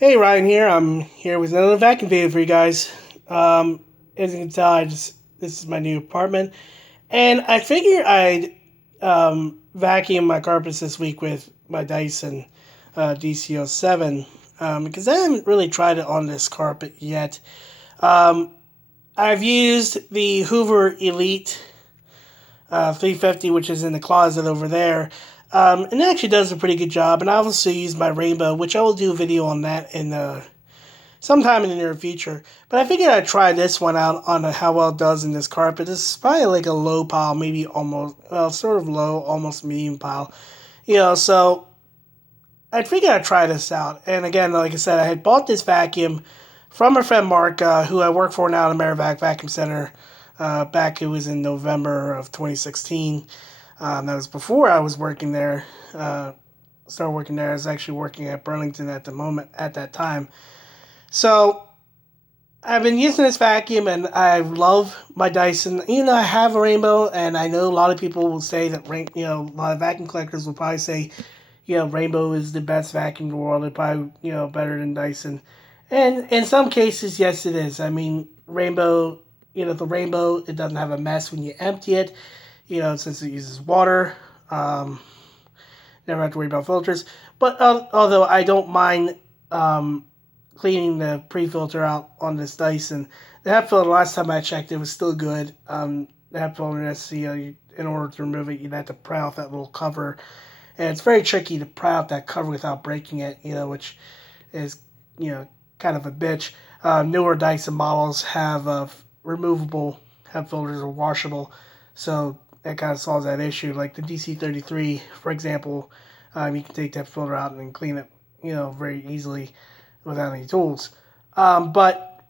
Hey, Ryan here. I'm here with another vacuum video for you guys. As you can tell, this is my new apartment, and I figured I'd vacuum my carpets this week with my Dyson DC07 because I haven't really tried it on this carpet yet. Um, I've used the Hoover Elite 350, which is in the closet over there. And it actually does a pretty good job. And I also use my Rainbow, which I will do a video on that in sometime in the near future. But I figured I'd try this one out on how well it does in this carpet. This is probably like a low pile, maybe almost, well, sort of low, almost medium pile. So I figured I'd try this out. And again, like I said, I had bought this vacuum from my friend Mark, who I work for now at Amerivac Vacuum Center. Back it was in November of 2016. That was before I was working there. Started working there. I was actually working at Burlington at the moment at that time. So I've been using this vacuum and I love my Dyson. I have a Rainbow, and I know a lot of people will say that, a lot of vacuum collectors will probably say, Rainbow is the best vacuum in the world. It's probably, better than Dyson. And in some cases, yes, it is. I mean, the Rainbow, it doesn't have a mess when you empty it, since it uses water. Um, Never have to worry about filters. But although I don't mind cleaning the pre-filter out on this Dyson, the HEP filter, last time I checked, it was still good. The HEP filter, in order to remove it, you'd have to pry off that little cover. And it's very tricky to pry out that cover without breaking it, which is, kind of a bitch. Newer Dyson models have removable HEP filters or washable, so that kind of solves that issue. Like the DC33, for example, you can take that filter out and clean it, very easily without any tools. But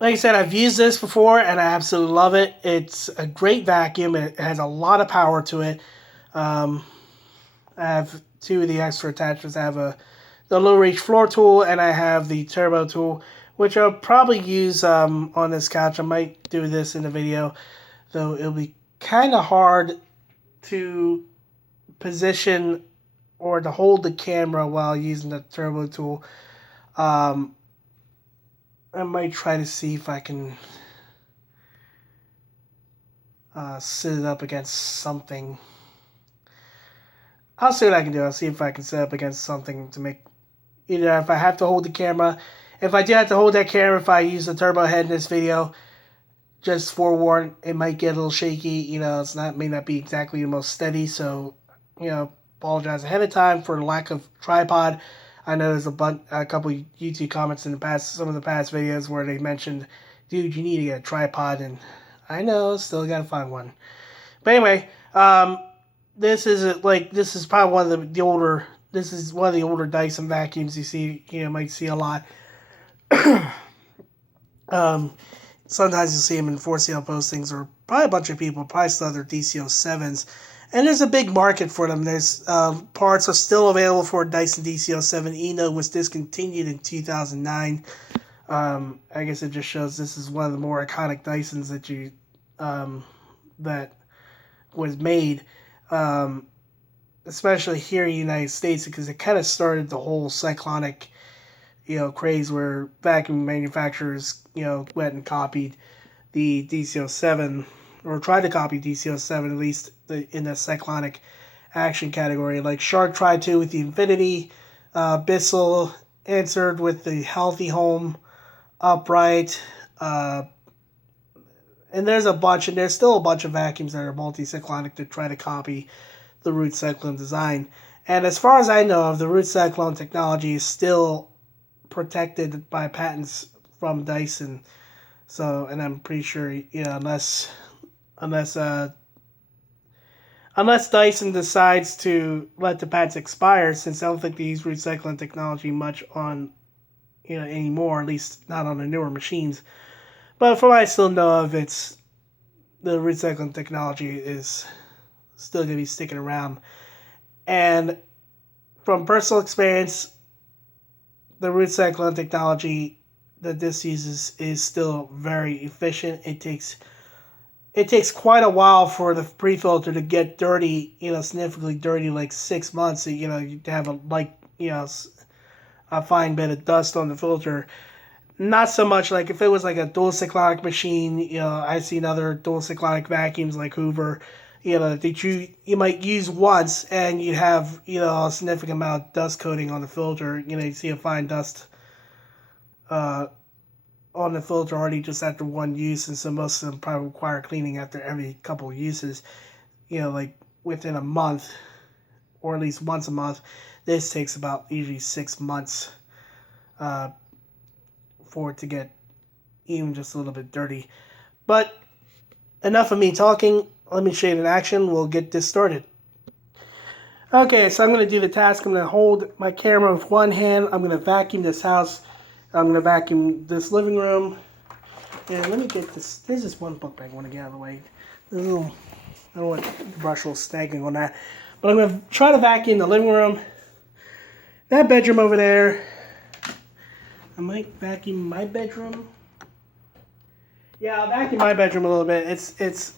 like I said, I've used this before and I absolutely love it. It's a great vacuum. It has a lot of power to it. Um, I have two of the extra attachments. I have the low reach floor tool, and I have the turbo tool, which I'll probably use on this couch. I might do this in a video, though it'll be kind of hard to position or to hold the camera while using the turbo tool. Um, I might try to see if I can sit it up against something. I'll see what I can do. I'll see if I can sit up against something to make, either if I have to hold the camera. If I do have to hold that camera, if I use the turbo head in this video, just forewarn, it might get a little shaky. May not be exactly the most steady. So, apologize ahead of time for the lack of tripod. I know there's a couple YouTube comments in the past, some of the past videos where they mentioned, dude, you need to get a tripod, and I know, still gotta find one. But anyway, this is probably one of the older. This is one of the older Dyson vacuums you see. Might see a lot. um, Sometimes you'll see them in for sale postings, or probably a bunch of people probably still have their DC07s. And there's a big market for them. There's parts are still available for Dyson DC07. even though it was discontinued in 2009. I guess it just shows this is one of the more iconic Dysons that was made, especially here in the United States, because it kind of started the whole cyclonic, craze where vacuum manufacturers, went and copied the DC07, or tried to copy DC07, at least in the cyclonic action category. Like Shark tried to with the Infinity, Bissell answered with the Healthy Home Upright, and there's still a bunch of vacuums that are multi-cyclonic to try to copy the Root Cyclone design. And as far as I know of, the Root Cyclone technology is still protected by patents from Dyson. So, and I'm pretty sure, unless unless Dyson decides to let the patents expire, since I don't think they use recycling technology much on, anymore, at least not on the newer machines. But from what I still know of, it's the recycling technology is still going to be sticking around. And from personal experience, the recycling technology that this uses is still very efficient. It takes quite a while for the pre-filter to get dirty, significantly dirty, like 6 months. You have a fine bit of dust on the filter. Not so much like if it was like a dual cyclonic machine. I've seen other dual cyclonic vacuums like Hoover. That you might use once and you have a significant amount of dust coating on the filter. You see a fine dust uh, on the filter already just after one use, and so most of them probably require cleaning after every couple of uses. Like within a month, or at least once a month. This takes about usually 6 months for it to get even just a little bit dirty. But enough of me talking. Let me show you in action. We'll get this started. Okay, so I'm going to do the task. I'm going to hold my camera with one hand. I'm going to vacuum this house. I'm going to vacuum this living room. And let me get this. There's this one book bag I want to get out of the way. I don't want the brush a little snagging on that. But I'm going to try to vacuum the living room. That bedroom over there. I might vacuum my bedroom. Yeah, I'll vacuum my bedroom a little bit.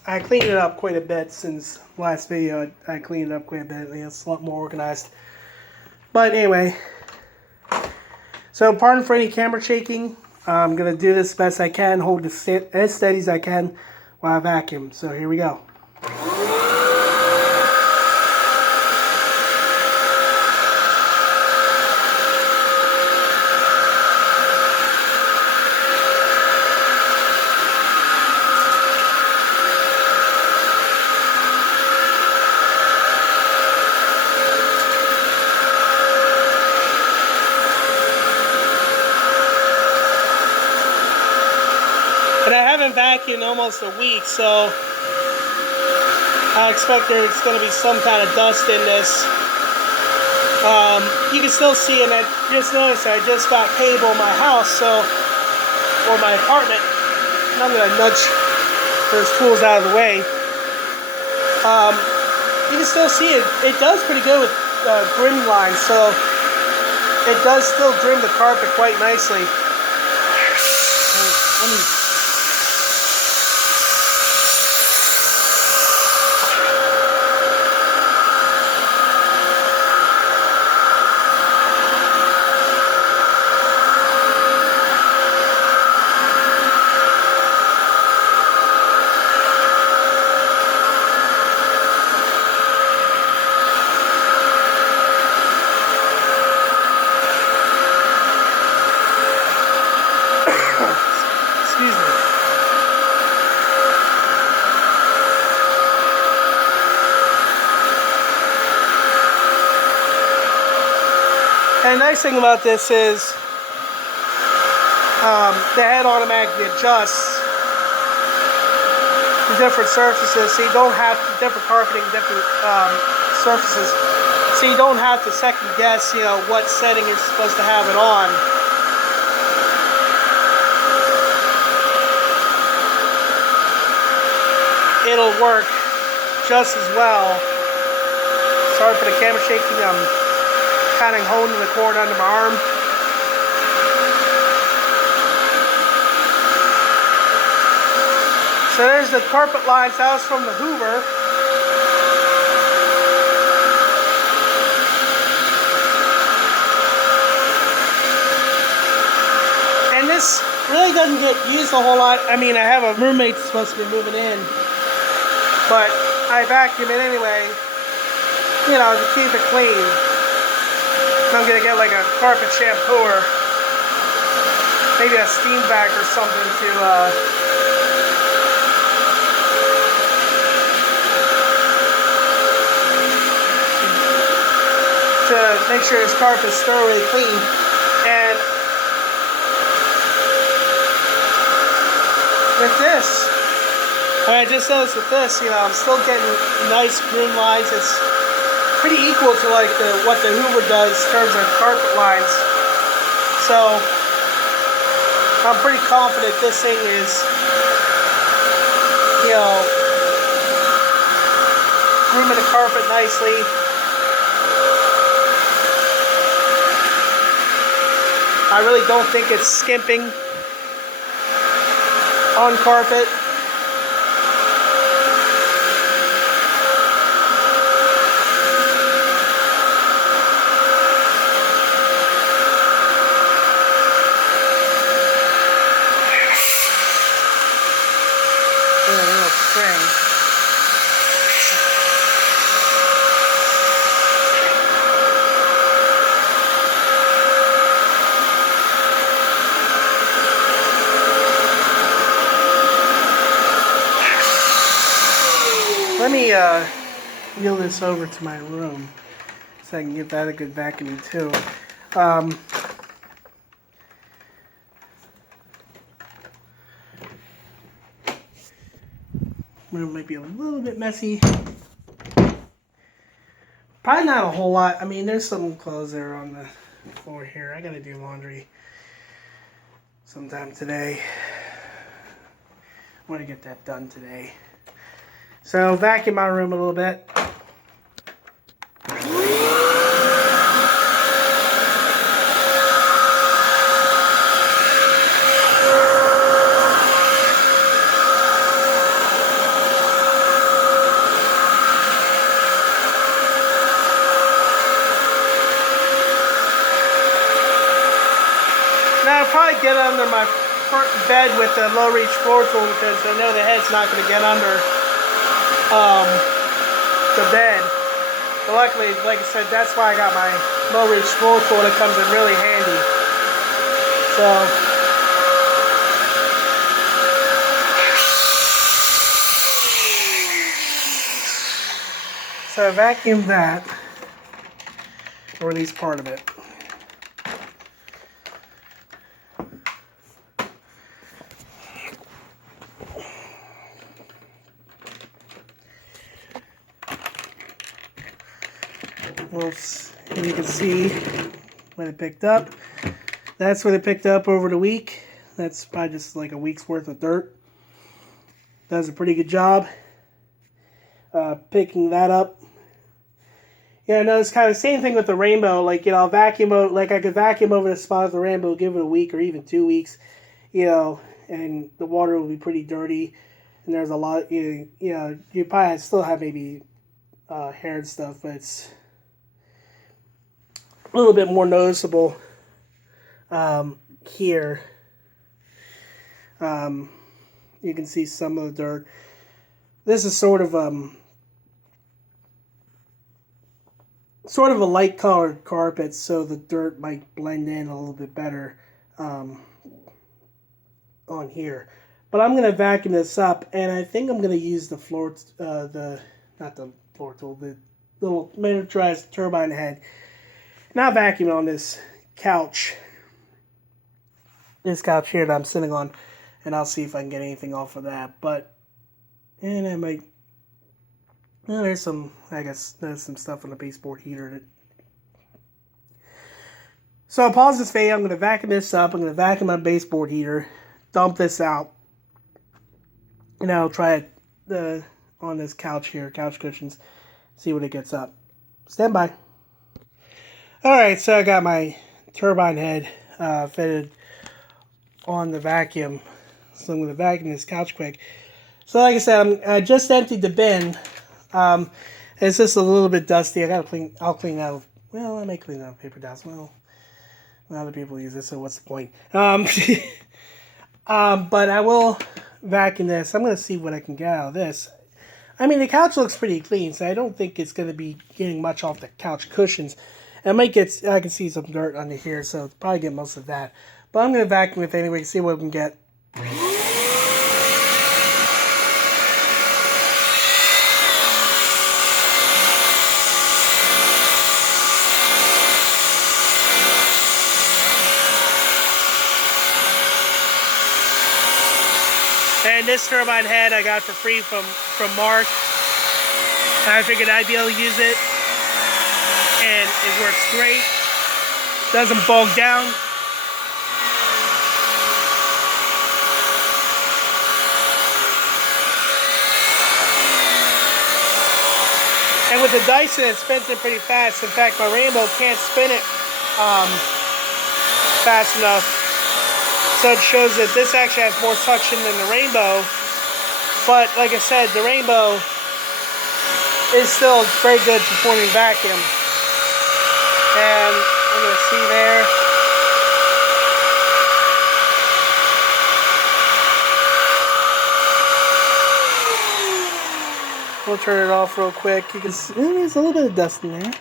I cleaned it up quite a bit since last video. I cleaned it up quite a bit. It's a lot more organized. But anyway, so pardon for any camera shaking. I'm gonna do this best I can, hold it as steady as I can while I vacuum. So here we go. And I haven't vacuumed almost a week, so I expect there's going to be some kind of dust in this. You can still see, and I just noticed I just got cable in my house, or my apartment. And I'm going to nudge those tools out of the way. You can still see it. It does pretty good with grim lines, so it does still trim the carpet quite nicely. Let me excuse me. And the nice thing about this is the head automatically adjusts to different surfaces, so you don't have to, different carpeting, different surfaces, so you don't have to second guess, what setting you're supposed to have it on. It'll work just as well. Sorry for the camera shaking. I'm kind of holding the cord under my arm. So there's the carpet lines. That was from the Hoover. And this really doesn't get used a whole lot. I mean, I have a roommate that's supposed to be moving in, but I vacuum it anyway, to keep it clean. I'm gonna get like a carpet shampooer, maybe a steam vac or something to make sure his carpet's thoroughly clean. And with this, I just noticed with this, I'm still getting nice green lines. It's pretty equal to like what the Hoover does in terms of carpet lines. So I'm pretty confident this thing is, grooming the carpet nicely. I really don't think it's skimping on carpet. let me wheel this over to my room so I can give that a good vacuuming too. Room might be a little bit messy. Probably not a whole lot. I mean, there's some clothes that are on the floor here. I gotta do laundry sometime today. I want to get that done today. So vacuum my room a little bit. Now I'll probably get under my bed with the low reach floor tool because I know the head's not going to get under the bed. But luckily, like I said, that's why I got my low reach floor tool that comes in really handy. So I vacuumed that, or at least part of it. Well, you can see what it picked up. That's what it picked up over the week. That's probably just like a week's worth of dirt. Does a pretty good job picking that up. Yeah, no, it's kind of the same thing with the rainbow. Like, you know, vacuum, like I could vacuum over the spot of the rainbow, give it a week or even 2 weeks, you know, and the water will be pretty dirty. And there's a lot, you know, you probably still have maybe hair and stuff, but it's a little bit more noticeable here. You can see some of the dirt. This is sort of a light colored carpet, so the dirt might blend in a little bit better on here. But I'm going to vacuum this up, and I think I'm going to use the floor, not the floor tool, the little miniaturized turbine head. Now vacuum on this couch here that I'm sitting on, and I'll see if I can get anything off of that. But, and I might, well, there's some stuff on the baseboard heater. So I'll pause this video. I'm going to vacuum this up. I'm going to vacuum my baseboard heater, dump this out, and I'll try it on this couch here, couch cushions, see what it gets up. Stand by. Alright, so I got my turbine head fitted on the vacuum. So I'm going to vacuum this couch quick. So like I said, I just emptied the bin. It's just a little bit dusty. I'll clean that. Well, I may clean that with paper towels. Well, other people use it, so what's the point? But I will vacuum this. I'm going to see what I can get out of this. I mean, the couch looks pretty clean, so I don't think it's going to be getting much off the couch cushions. I can see some dirt under here, so I'll probably get most of that. But I'm going to vacuum it anyway, see what we can get. And this turbine head I got for free from Mark. I figured I'd be able to use it. And it works great. Doesn't bog down. And with the Dyson, it spins it pretty fast. In fact, my Rainbow can't spin it fast enough. So it shows that this actually has more suction than the Rainbow. But like I said, the Rainbow is still a very good performing vacuum. And I'm going to see there. We'll turn it off real quick. You can see there's a little bit of dust in there.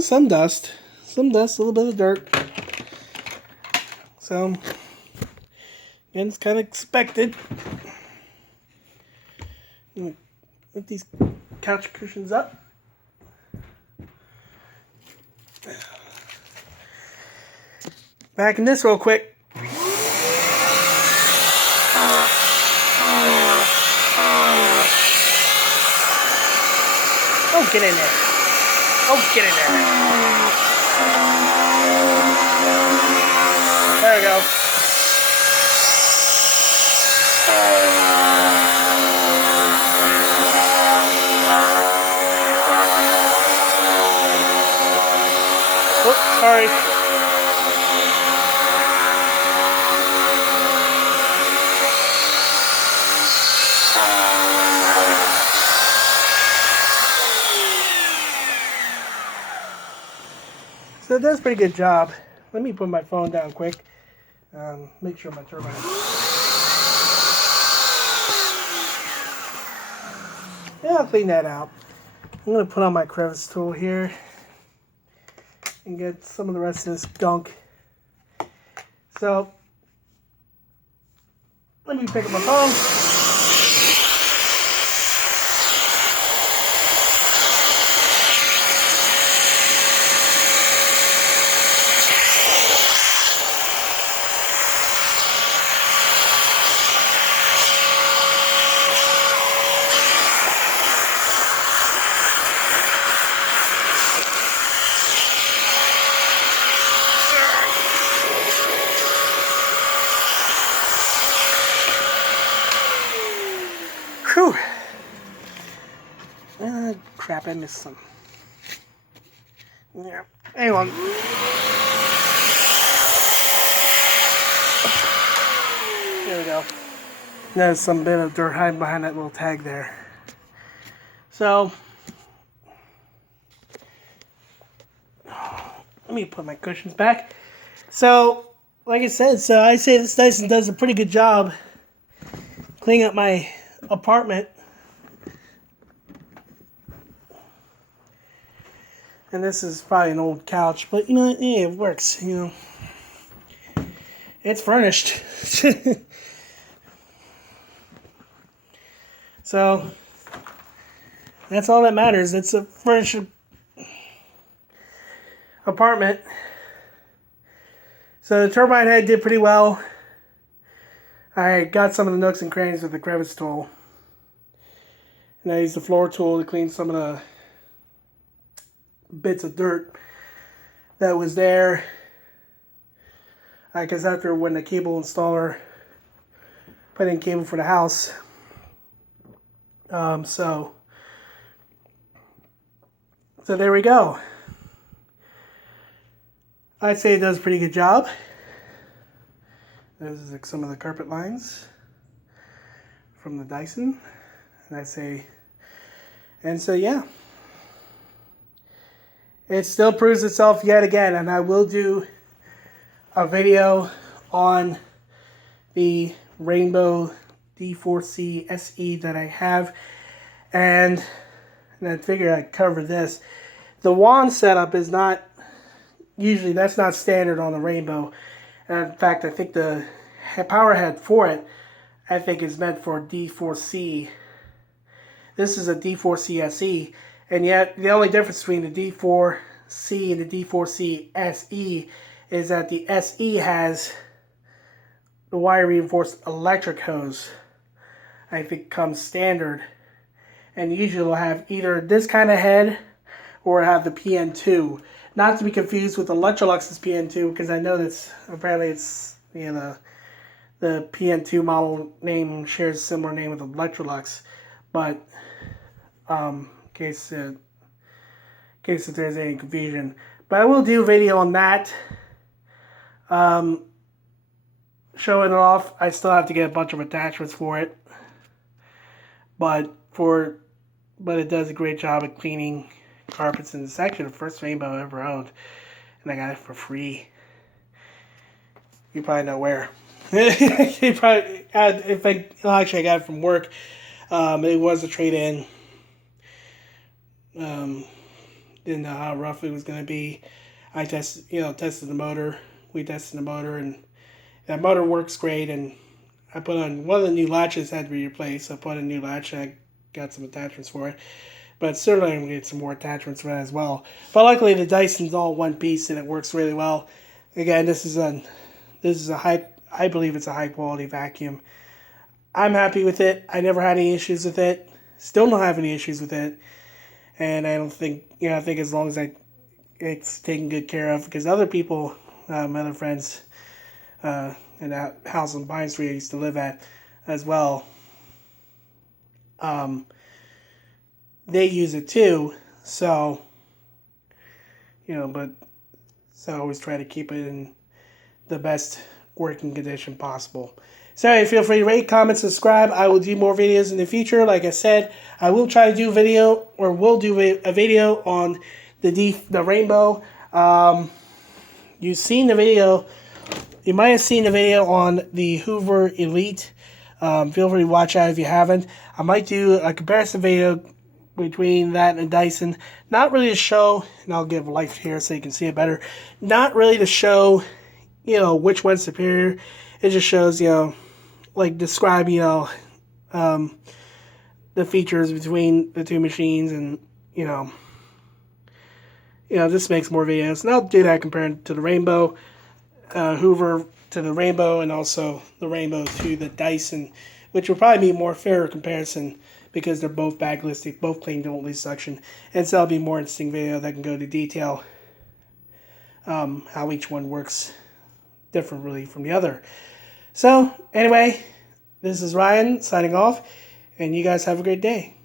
Some dust, a little bit of dirt. So, and it's kind of expected. Lift these couch cushions up. Back in this real quick. Oh, get in there. Oh, get in there. There we go. Oh, sorry. So it does a pretty good job. Let me put my phone down quick. Make sure my turbine. Yeah, I'll clean that out. I'm going to put on my crevice tool here and get some of the rest of this gunk. So, let me pick up my phone. Whew. Crap, I missed some. Yeah. Hang on. There we go. There's some bit of dirt hiding behind that little tag there. So, let me put my cushions back. So, like I said, I say this Dyson does a pretty good job cleaning up my apartment. And this is probably an old couch, but you know, yeah, it works, you know. It's furnished. So, that's all that matters. It's a furnished apartment. So the turbine head did pretty well. I got some of the nooks and crannies with the crevice tool. And I used the floor tool to clean some of the bits of dirt that was there. Because after when the cable installer put in cable for the house. So there we go. I'd say it does a pretty good job. There's like some of the carpet lines from the Dyson. And so yeah. It still proves itself yet again, and I will do a video on the Rainbow D4C SE that I have, and I figured I'd cover this. The wand setup is not, usually that's not standard on the Rainbow. And in fact, I think the power head for it, I think is meant for D4C. This is a D4C SE, and yet the only difference between the D4C and the D4C SE is that the SE has the wire reinforced electric hose. I think comes standard, and usually will have either this kind of head or have the PN2. Not to be confused with Electrolux's PN2, because I know that's apparently it's, you know, the PN2 model name shares a similar name with Electrolux, but in case that there's any confusion. But I will do a video on that, showing it off. I still have to get a bunch of attachments for it, but it does a great job at cleaning carpets, and it's actually the first Rainbow I ever owned, and I got it for free. You probably know where. Actually, I got it from work. It was a trade-in. Didn't know how rough it was going to be. I tested the motor. We tested the motor, and that motor works great. And I put on one of the new latches had to be replaced. I put a new latch, and got some attachments for it. But certainly I'm going to get some more attachments for that as well. But luckily the Dyson's all one piece and it works really well. Again, this is a high, I believe it's a high quality vacuum. I'm happy with it. I never had any issues with it. Still don't have any issues with it. And I don't think, I think as long as it's taken good care of, because other people, my other friends, in that house on Pine Street I used to live at as well, they use it too. So, but so I always try to keep it in the best working condition possible. So anyway, feel free to rate, comment, subscribe. I will do more videos in the future. Like I said, I will try to do we'll do a video on the rainbow. You've seen the video. You might have seen the video on the Hoover Elite. Feel free to watch that if you haven't. I might do a comparison video between that and Dyson. Not really to show, and I'll give light here so you can see it better. Not really to show, which one's superior. It just shows, like describe, the features between the two machines, and just makes more videos. And I'll do that comparing to the Rainbow, Hoover to the Rainbow, and also the Rainbow to the Dyson, which will probably be more fairer comparison because they're both bagless, they both clean, don't leave suction. And so that'll be a more interesting video that can go into detail how each one works differently from the other. So anyway, this is Ryan signing off, and you guys have a great day.